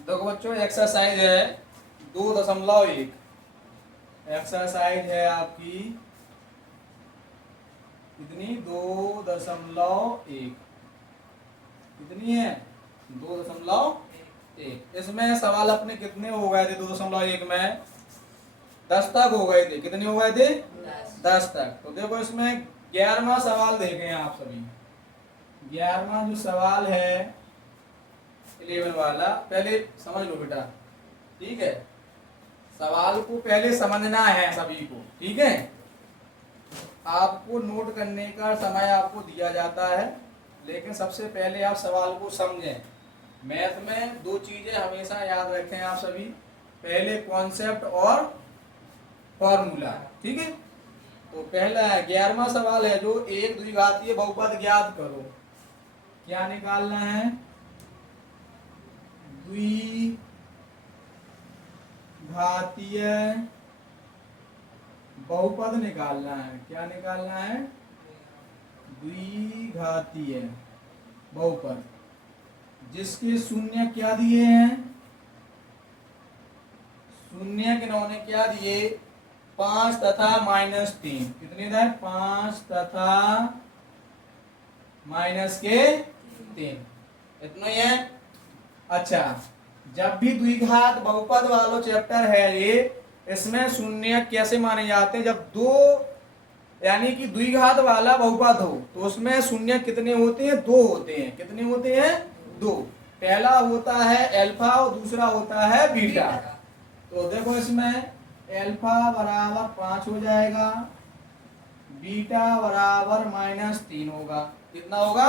देखो बच्चों, एक्सरसाइज है 2.1। एक्सरसाइज है आपकी कितनी, 2.1। कितनी है, 2.1। इसमें सवाल अपने कितने हो गए थे 2.1 में, 10 तक हो गए थे। कितने हो गए थे, 10 तक। तो देखो इसमें 11वां सवाल देखें आप सभी। 11वां जो सवाल है 11 वाला, पहले समझ लो बेटा, ठीक है। सवाल को पहले समझना है सभी को, ठीक है। आपको नोट करने का समय आपको दिया जाता है, लेकिन सबसे पहले आप सवाल को समझें। मैथ में दो चीजें हमेशा याद रखें आप सभी, पहले कॉन्सेप्ट और फॉर्मूला, ठीक है। तो पहला 11वां सवाल है जो एक द्विघातीय बहुपद ज्ञात करो। क्या निकालना है, द्विघातीय बहुपद निकालना है। क्या निकालना है, द्विघातीय बहुपद जिसके शून्य क्या दिए हैं, शून्य के इन्होंने क्या दिए, 5 तथा -3। कितने था, 5 तथा -3, इतना ही है। अच्छा, जब भी द्विघात बहुपद वालों चैप्टर है ये, इसमें शून्य कैसे माने जाते हैं, जब दो यानी कि द्विघात वाला बहुपद हो तो उसमें शून्य कितने होते हैं, 2 होते हैं। कितने होते हैं, 2। पहला होता है अल्फा और दूसरा होता है बीटा। तो देखो इसमें अल्फा बराबर 5 हो जाएगा, बीटा बराबर -3 होगा। कितना होगा,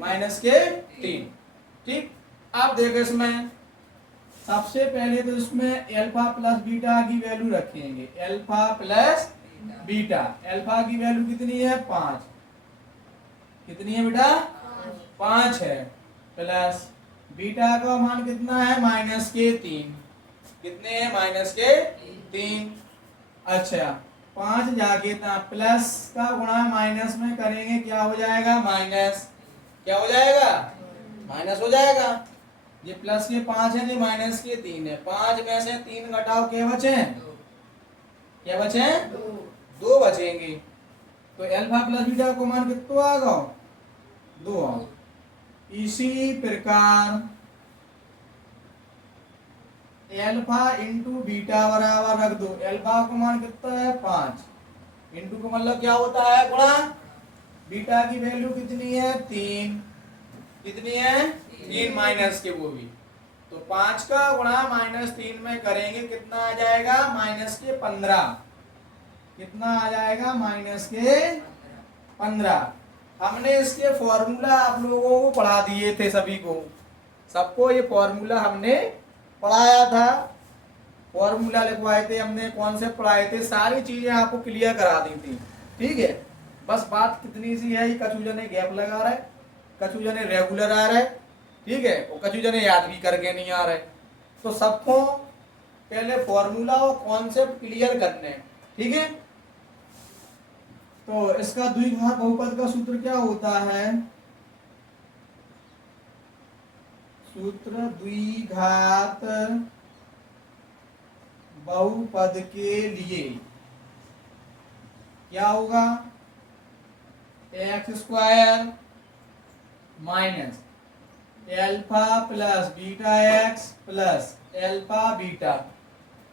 -3। ठीक। अब देखो इसमें सबसे पहले तो इसमें अल्फा प्लस बीटा की वैल्यू रखेंगे। अल्फा प्लस बीटा, अल्फा की वैल्यू कितनी है, 5। कितनी है बेटा, 5 है। प्लस बीटा का मान कितना है, -3। कितने हैं, -3। अच्छा, 5 जाके था, प्लस का गुणा माइनस में करेंगे, क्या हो जाएगा, माइनस। क्या हो जाएगा, माइनस हो जाएगा। ये प्लस के 5 है, ये माइनस के 3 है। 5 में से 3 घटाओ, क्या बचे, क्या बचे, 2 बचेंगे। तो अल्फा प्लस बीटा को मान कितना आ गया, 2। इसी प्रकार अल्फा इंटू बीटा बराबर रख दो। अल्फा को मान कितना है, 5। इंटू का मतलब क्या होता है, गुणा। बीटा की वैल्यू कितनी है, 3। कितनी है, 3 माइनस के वो भी। तो 5 का गुणा -3 में करेंगे, कितना आ जाएगा, -15। कितना आ जाएगा, -15। हमने इसके फॉर्मूला आप लोगों को पढ़ा दिए थे, सभी को, सबको ये फॉर्मूला हमने पढ़ाया था। फॉर्मूला लिखवाए थे हमने, कॉन्सेप्ट पढ़ाए थे, सारी चीजें आपको क्लियर करा दी थी, ठीक है। बस बात कितनी सी है, कछु जने गैप लगा रहा है, कछु जने रेगुलर आ रहा है, ठीक है, और कछु जने याद भी करके नहीं आ रहे। तो सबको पहले फॉर्मूला और कॉन्सेप्ट क्लियर करने, ठीक है। तो इसका द्विघात बहुपद का सूत्र क्या होता है, सूत्र द्विघात बहुपद के लिए क्या होगा, x² minus alpha plus beta x plus alpha beta,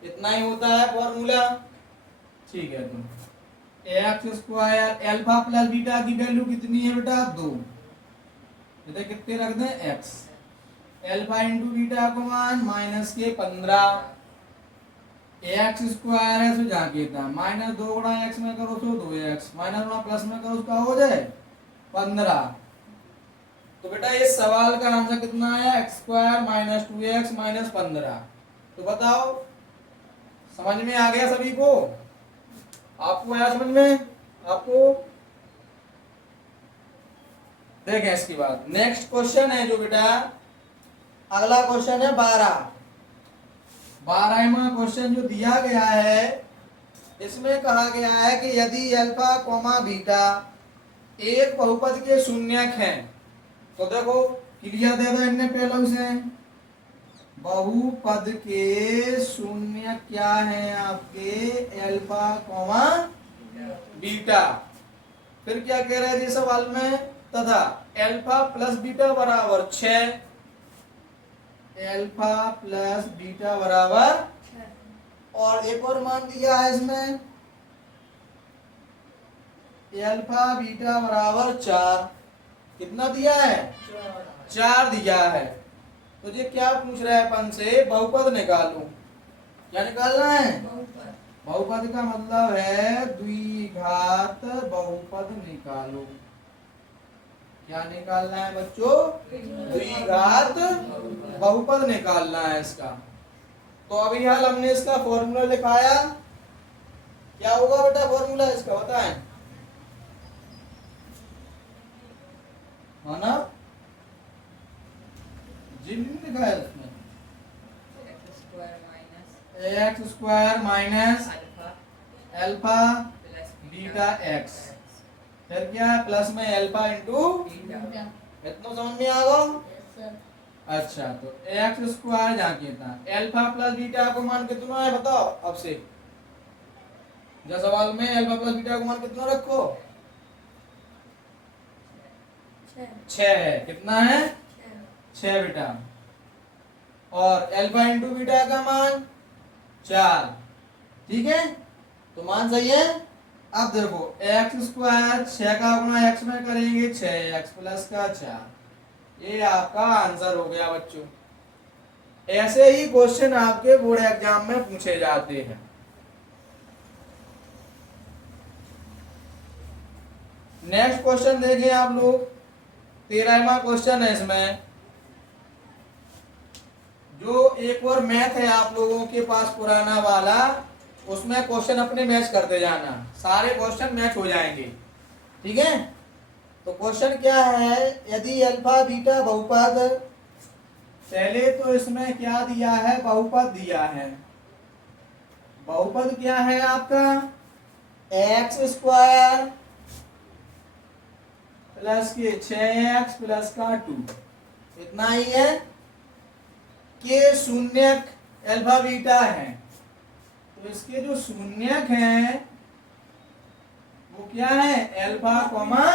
इतना ही होता है फॉर्मूला, ठीक है। तो x² अल्फा प्लस बीटा की वैल्यू कितनी है बेटा, 2। इधर कितने रख दें, x। अल्फा इंटू बीटा को मान -15। x² है तो जाके था, -2 गुणा x में करो तो 2x, माइनस गुणा प्लस में करो उसका हो जाए 15। तो बेटा ये सवाल का आंसर कितना आया, x² - 2x - 15। तो बताओ, समझ में आ गया सभी को, आपको आया समझ में, आपको। देखें इसके बाद नेक्स्ट क्वेश्चन है जो बेटा, अगला क्वेश्चन है 12वां क्वेश्चन जो दिया गया है, इसमें कहा गया है कि यदि अल्फा कोमा बीटा एक बहुपद के शून्यक हैं, तो देखो क्लियर दे दो इनने पहले से, बहुपद के शून्य क्या है आपके अल्फा कॉमा बीटा। फिर क्या कह रहा है जी सवाल में, तथा अल्फा प्लस बीटा बराबर 6, अल्फा प्लस बीटा बराबर, और एक और मान दिया है इसमें अल्फा बीटा बराबर 4। कितना दिया है, 4 दिया है। तो ये क्या पूछ रहा है अपन से, बहुपद निकालो। क्या निकालना है, बहुपद का मतलब है द्विघात बहुपद निकालो। क्या निकालना है बच्चों, द्विघात बहुपद निकालना है इसका। तो अभी हाल हमने इसका फॉर्मूला लिखाया। क्या होगा बेटा फॉर्मूला इसका, बताएं। ना जिन लिखा है उसमें x square minus alpha beta x, फिर क्या है प्लस में अल्फा इंटू, इतना समझ में आ गया। अच्छा तो एक्स स्क्वायर जहाँ कितना, अल्फा प्लस बीटा को मान कितना है बताओ अब से। जो सवाल में अल्फा प्लस बीटा को मान कितना रखो, 6 है। कितना है, 6 बेटा। और अल्फा इंटू बीटा का मान 4, ठीक है। तो मान सही है। अब देखो एक्स स्क्वायर 6 का गुणा एक्स में करेंगे 6 एक्स प्लस का 4, ये आपका आंसर हो गया बच्चों। ऐसे ही क्वेश्चन आपके बोर्ड एग्जाम में पूछे जाते हैं। नेक्स्ट क्वेश्चन देखें आप लोग, 13वां क्वेश्चन है इसमें। जो एक और मैथ है आप लोगों के पास पुराना वाला, उसमें क्वेश्चन अपने मैच करते जाना, सारे क्वेश्चन मैच हो जाएंगे, ठीक है। तो क्वेश्चन क्या है, यदि अल्फा बीटा बहुपद, पहले तो इसमें क्या दिया है, बहुपद दिया है। बहुपद क्या है आपका, एक्स स्क्वायर प्लस के 6x प्लस का 2, इतना ही है। के शून्यक अल्फा बीटा है, तो इसके जो शून्यक हैं वो क्या है, अल्फा कॉमा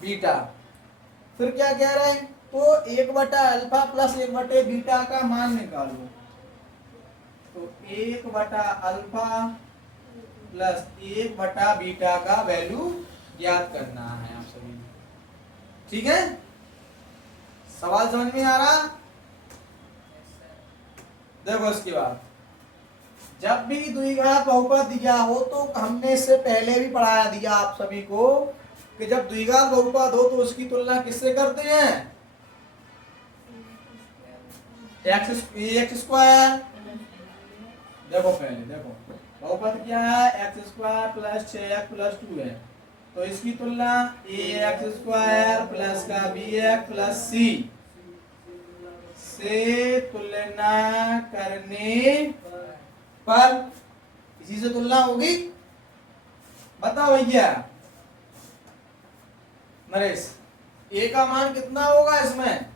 बीटा। फिर क्या कह रहे हैं, तो 1 अल्फा प्लस 1 बीटा का मान निकालो। तो 1 अल्फा प्लस 1 बीटा का वैल्यू ज्ञात करना है आप सभी, ठीक है। सवाल समझ में आ रहा। देखो इसके बाद, जब भी द्विघात बहुपद दिया हो तो हमने इससे पहले भी पढ़ाया दिया आप सभी को कि जब द्विघात बहुपद हो तो उसकी तुलना किससे करते हैं, एक्स स्क्वायर। देखो पहले देखो बहुपद क्या है, x square plus 6x plus 2 है, तो इसकी तुलना एक्स स्क्वायर प्लस का bx प्लस c से तुलना करने पर, इसी से तुलना होगी। बताओ भैया नरेश, a का मान कितना होगा इसमें,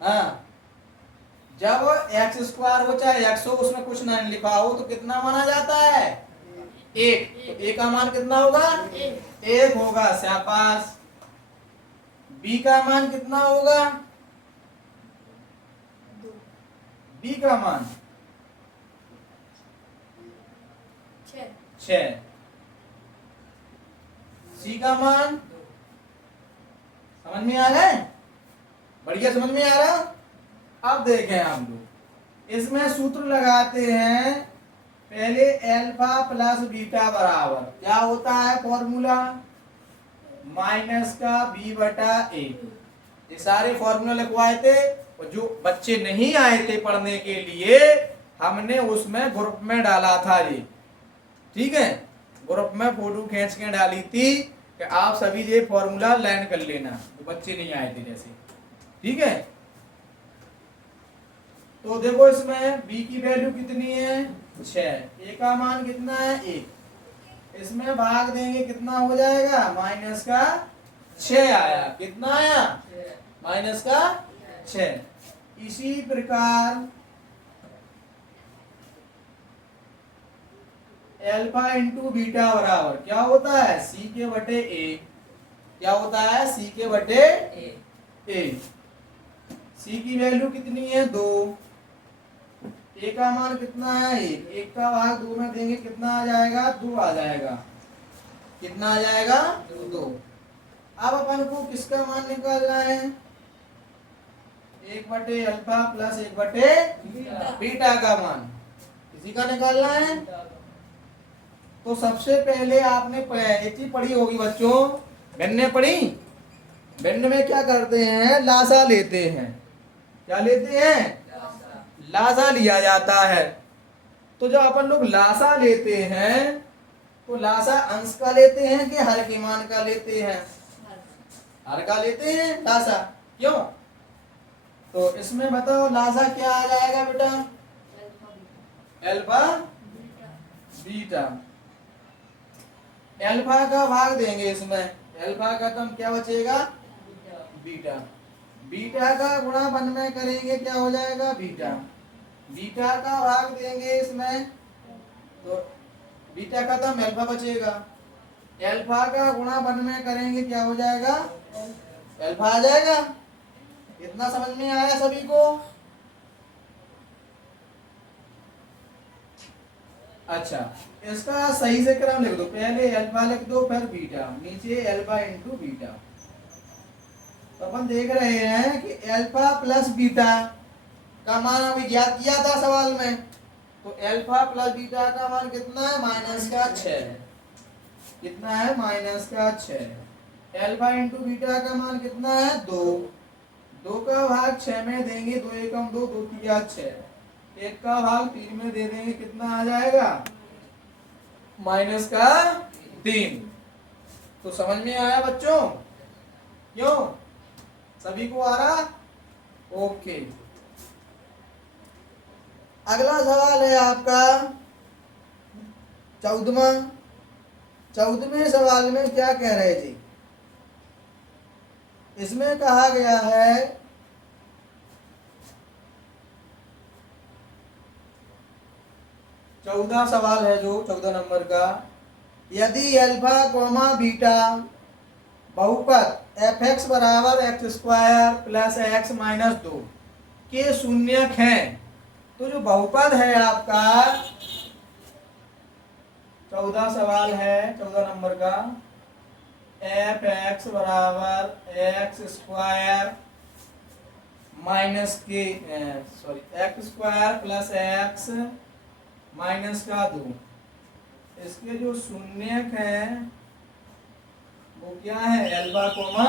हाँ जब एक्स स्क्वायर हो चाहे एक्स हो, उसमें कुछ ना लिखा हो तो कितना माना जाता है, 1। तो a का मान कितना होगा, 1 होगा, शाबाश। b का मान कितना होगा, b का मान 6, c का मान, समझ में आ गए, बढ़िया समझ में आ रहा। अब देखें आप लोग, इसमें सूत्र लगाते हैं। पहले अल्फा प्लस बीटा बराबर क्या होता है फॉर्मूला, माइनस का b/a। ये सारे फॉर्मूला लिखवाए थे, और जो बच्चे नहीं आए थे पढ़ने के लिए हमने उसमें ग्रुप में डाला था ये, ठीक है। ग्रुप में फोटो खींच के डाली थी कि आप सभी ये फॉर्मूला लर्न कर लेना, तो बच्चे नहीं आए थे जैसे, ठीक है। तो देखो इसमें b की वैल्यू कितनी है, 6, a का मान कितना है, 1। इसमें भाग देंगे कितना हो जाएगा, माइनस का 6 आया। कितना आया, माइनस का 6। इसी प्रकार अल्फा इंटू बीटा बराबर क्या होता है, सी के बटे ए। क्या होता है, सी के बटे ए। सी की वैल्यू कितनी है, 2। ए का मान कितना है, 1। 1 का भाग 2 में देंगे कितना आ जाएगा, 2 आ जाएगा। कितना आ जाएगा, 2। अब अपन को किसका मान निकालना है, 1 बटे अल्फा प्लस 1 बटे बीटा का मान किसी का निकालना है। तो सबसे पहले आपने एक चीज पढ़ी होगी बच्चों, भिन्न पढ़ी। भिन्न में क्या करते हैं, लासा लेते हैं। क्या लेते हैं, लासा लिया जाता है। तो जब अपन लोग लासा लेते हैं तो लासा अंश का लेते हैं कि हर के मान का लेते हैं, हर का लेते हैं लासा। क्यों, तो इसमें बताओ लासा क्या आ जाएगा बेटा, अल्फा बीटा। अल्फा का भाग देंगे इसमें, अल्फा का तो क्या बचेगा, बीटा। बीटा का गुणा 1 में करेंगे क्या हो जाएगा, बीटा। बीटा का भाग देंगे इसमें तो बीटा का तो अल्फा बचेगा। अल्फा का गुणा 1 में करेंगे क्या हो जाएगा, अल्फा आ जाएगा। इतना समझ में आया सभी को। अच्छा, इसका सही से क्रम लिख दो, पहले अल्फा लिख दो फिर बीटा, नीचे अल्फा इंटू बीटा। तो अपन देख रहे हैं कि अल्फा प्लस बीटा का मान अभी ज्ञात किया था सवाल में। तो अल्फा प्लस बीटा का मान कितना है, -6। कितना है, -6। अल्फा इंटू बीटा का मान कितना है, 2। 2 का भाग 6 में देंगे, 2 एकम 2, 2 तिया 6। 1 का भाग 3 में दे देंगे, कितना आ जाएगा, -3। तो समझ में आया बच्चों, क्यों, सभी को आ रहा, ओके। अगला सवाल है आपका 14वां। 14वें सवाल में क्या कह रहे थे, इसमें कहा गया है 14 सवाल है जो 14 नंबर का, यदि अल्फा कोमा बीटा बहुपद fx बराबर x² प्लस x माइनस 2 के शून्यक हैं, तो जो बहुपद है आपका 14 सवाल है 14 नंबर का, fx बराबर x² माइनस के x² प्लस x माइनस का 2, इसके जो शून्यक है वो क्या है, अल्फा कोमा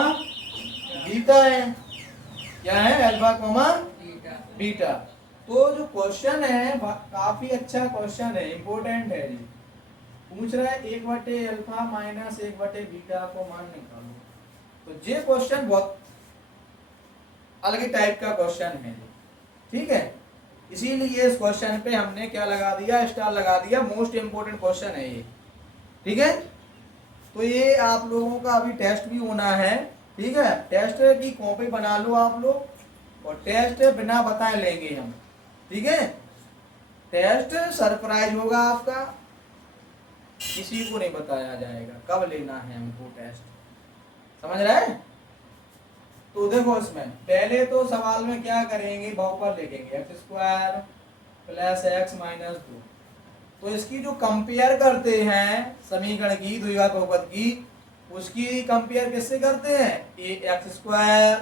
बीटा है। क्या है, अल्फा कोमा बीटा। तो जो क्वेश्चन है काफी अच्छा क्वेश्चन है, इंपॉर्टेंट है जी। पूछ रहा है 1 बटे अल्फा माइनस 1 बटे बीटा को मान निकालो। तो ये क्वेश्चन बहुत अलग टाइप का क्वेश्चन है, ठीक है। इसीलिए इस क्वेश्चन पे हमने क्या लगा दिया, स्टार लगा दिया, मोस्ट इंपोर्टेंट क्वेश्चन है ये, ठीक है। तो ये आप लोगों का अभी टेस्ट भी होना है, ठीक है। टेस्ट की कॉपी बना लो आप लोग, और टेस्ट बिना बताए लेंगे हम, ठीक है। टेस्ट सरप्राइज होगा आपका, किसी को नहीं बताया जाएगा कब लेना है हमको टेस्ट, समझ रहे हैं। तो देखो इसमें पहले तो सवाल में क्या करेंगे, बहुपद लिखेंगे x² प्लस x माइनस 2। तो इसकी जो कंपेयर करते हैं समीकरण की, द्विघात बहुपद की, उसकी कंपेयर किससे करते हैं, x²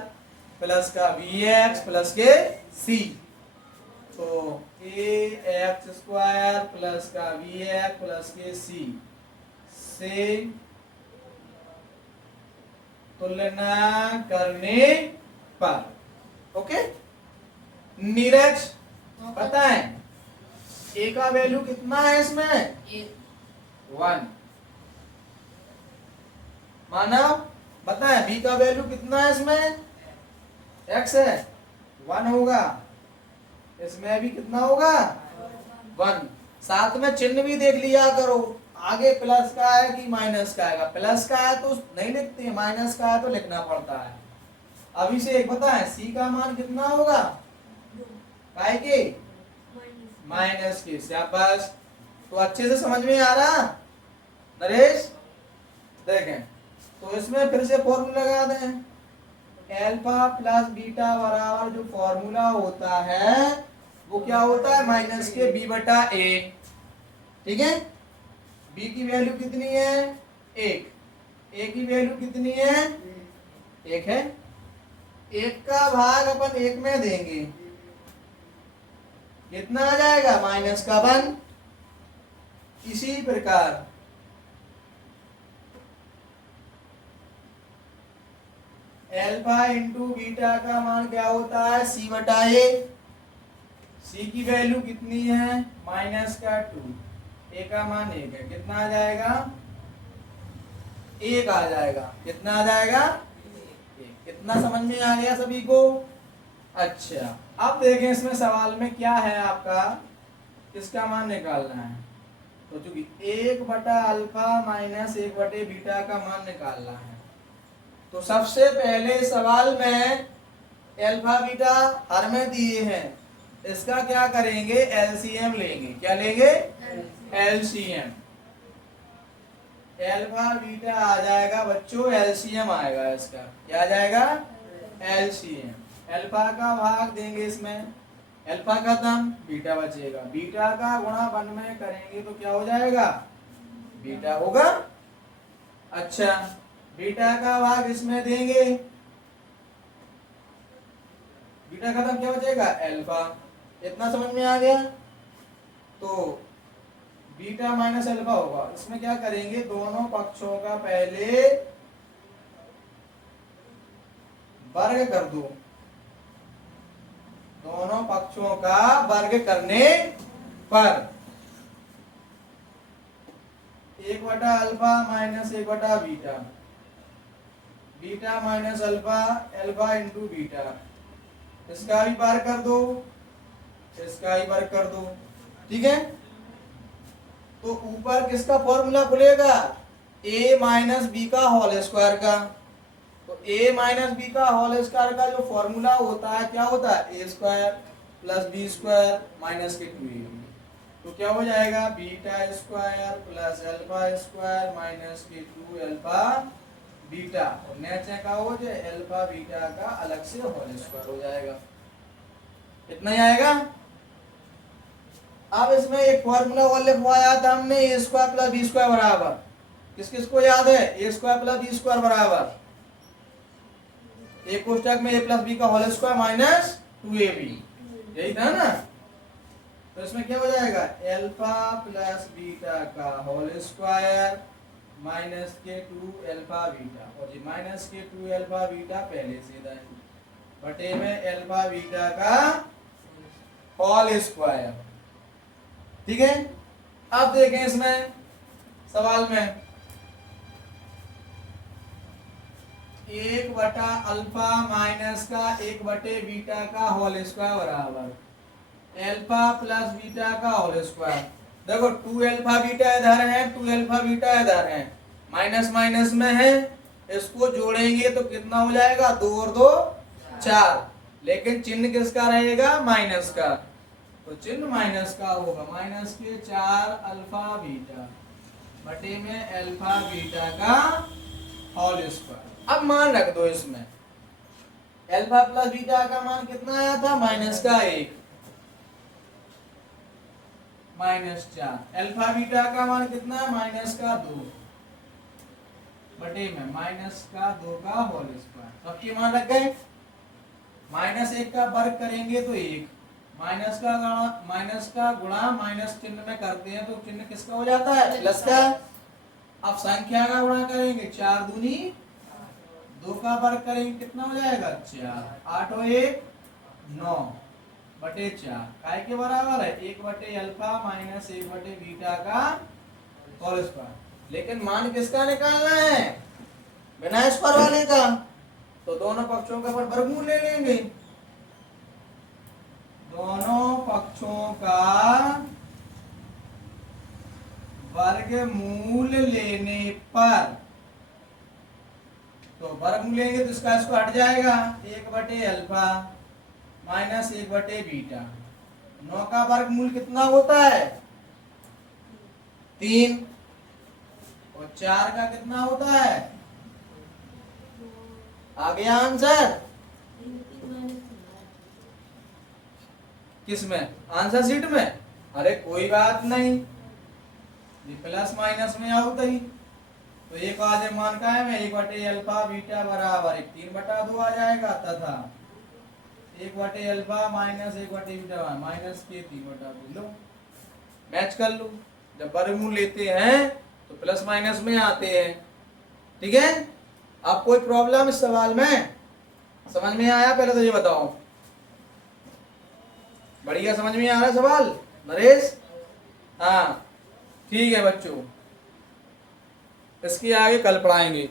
प्लस का bx प्लस के c। तो x² प्लस का bx प्लस के c से तुलना करने पर, ओके। नीरज पता है ए का वैल्यू कितना है इसमें, 1। मानव पता है बी का वैल्यू कितना है इसमें, x है, 1 होगा। इसमें भी कितना होगा, 1। साथ में चिन्ह भी देख लिया करो, आगे प्लस का है कि माइनस का आएगा। प्लस का है तो नहीं लिखते हैं, माइनस का है तो लिखना पड़ता है, अभी से एक पता है सी का मान कितना होगा, काय के माइनस के। शाबाश। तो अच्छे से समझ में आ रहा नरेश? देखें तो इसमें फिर से फॉर्मूला लगा दें, एल्फा प्लस बीटा बराबर जो फॉर्मूला होता है वो क्या होता है, माइनस के बी बटा ए। ठीक है, बी की वैल्यू कितनी है, एक, ए की वैल्यू कितनी है, एक है। एक का भाग अपन एक में देंगे, कितना आ जाएगा, माइनस का वन। इसी प्रकार एल्फा इंटू बीटा का मान क्या होता है, सी बटा ए। सी की वैल्यू कितनी है, माइनस का टू, ए का मान एक है, कितना आ जाएगा, एक आ जाएगा। कितना आ जाएगा, एक। कितना समझ में आ गया सभी को? अच्छा, अब देखें इसमें सवाल में क्या है आपका, किसका मान निकालना है। तो चूंकि एक बटा अल्फा माइनस एक बटे बीटा का मान निकालना है, तो सबसे पहले सवाल में अल्फा बीटा हर में दिए हैं, इसका क्या करेंगे, एलसीएम लेंगे। क्या लेंगे, एलसीएम। अल्फा बीटा आ जाएगा बच्चों, एलसीएम आएगा इसका। क्या आ जाएगा, एलसीएम। अल्फा का भाग देंगे इसमें, अल्फा खत्म, बीटा बचेगा। बीटा का गुणा वन में करेंगे तो क्या हो जाएगा, बीटा होगा। अच्छा, बीटा का भाग इसमें देंगे, बीटा खत्म, क्या बचेगा, अल्फा। इतना समझ में आ गया? तो बीटा माइनस अल्फा होगा, इसमें क्या करेंगे, दोनों पक्षों का पहले वर्ग कर दो, दोनों पक्षों का वर्ग करने पर एक बटा अल्फा माइनस एक बटा beta, beta minus alpha, alpha into beta, इसका भी वर्ग कर दो, इसका ही वर्ग कर दो। ठीक है, तो ऊपर किसका फॉर्मूला खुलेगा, a माइनस बी का होल स्क्वायर का। तो a माइनस बी का होल स्क्वायर का जो फॉर्मूला होता है क्या होता है, A square plus B square minus के 2ab। तो क्या हो जाएगा, beta square plus alpha square minus के 2 अल्फा बीटा, और नीचे का हो जाए अल्फा बीटा का अलग से होल स्क्वायर हो जाएगा। इतना ही आएगा। अब इसमें एक फॉर्मूला और लिखवाया था हमने, ए स्क्वायर प्लस बी स्क्वायर बराबर, किस किस को याद है, A square plus B square बराबर, एक कोष्टक में ए प्लस बी का होल स्क्वायर माइनस 2ab, यही था ना। तो इसमें क्या हो जाएगा, अल्फा प्लस बीटा का होल स्क्वायर माइनस के 2 अल्फा बीटा, और जी माइनस के 2 अल्फा बीटा पहले से था, बटे में अल्फा बीटा का होल स्क्वायर। ठीक है, अब देखें इसमें सवाल में, एक बटा अल्फा माइनस का एक बटे बीटा का होल स्क्वायर बराबर अल्फा प्लस बीटा का होल स्क्वायर। देखो 2 अल्फा बीटा इधर है, 2 अल्फा बीटा इधर है, माइनस माइनस में है, इसको जोड़ेंगे तो कितना हो जाएगा, 2 और 2 4, लेकिन चिन्ह किसका रहेगा, माइनस का। तो चिन्ह माइनस का होगा, माइनस के 4 अल्फा बीटा बटे में अल्फा बीटा का होल स्क्वायर। अब मान रख दो इसमें, अल्फा प्लस बीटा का मान कितना आया था, माइनस का 1 माइनस 4, अल्फा बीटा का मान कितना, माइनस का 2 बटे में माइनस का 2 का होल स्क्वायर। सबके मान रख गए, माइनस 1 का वर्ग करेंगे तो 1, माइनस का गुणा माइनस चिन्ह में करते हैं तो चिन्ह किसका हो जाता है, प्लस का। अब संख्या का गुणा करेंगे, 4 दूनी 2 का वर्ग करेंगे कितना हो जाएगा, 4, 8 और 1 9 बटे 4, काय के बराबर है, 1 बटे अल्फा माइनस 1 बटे बीटा का होल स्क्वायर। लेकिन मान किसका निकालना है, बिना स्क्वायर वाले का, तो दोनों पक्षों का वर्गमूल ले लेंगे, दोनों पक्षों का वर्गमूल लेने पर तो वर्गमूल लेंगे तो इसका इसको हट जाएगा, 1/अल्फा माइनस 1/बीटा। 9 का वर्गमूल कितना होता है? 3। और 4 का कितना होता है? आ गया आंसर? किसमें? आंसर शीट में? अरे कोई बात नहीं, ये प्लस माइनस में आउट ही। तो एक आज मान का है मैं 1/अल्फा बीटा बराबर 3/2 आ जाएगा, तथा 1/अल्फा माइनस 1/बीटा माइनस के 3/2। लो मैच कर लो, जब वर्गमूल लेते हैं तो प्लस माइनस में आते हैं। ठीक है, अब कोई प्रॉब्लम इस सवाल में? समझ में आया? पहले तो ये बताओ, बढ़िया समझ में आ रहा है सवाल नरेश? हाँ ठीक है बच्चों, इसकी आगे कल पढ़ाएंगे।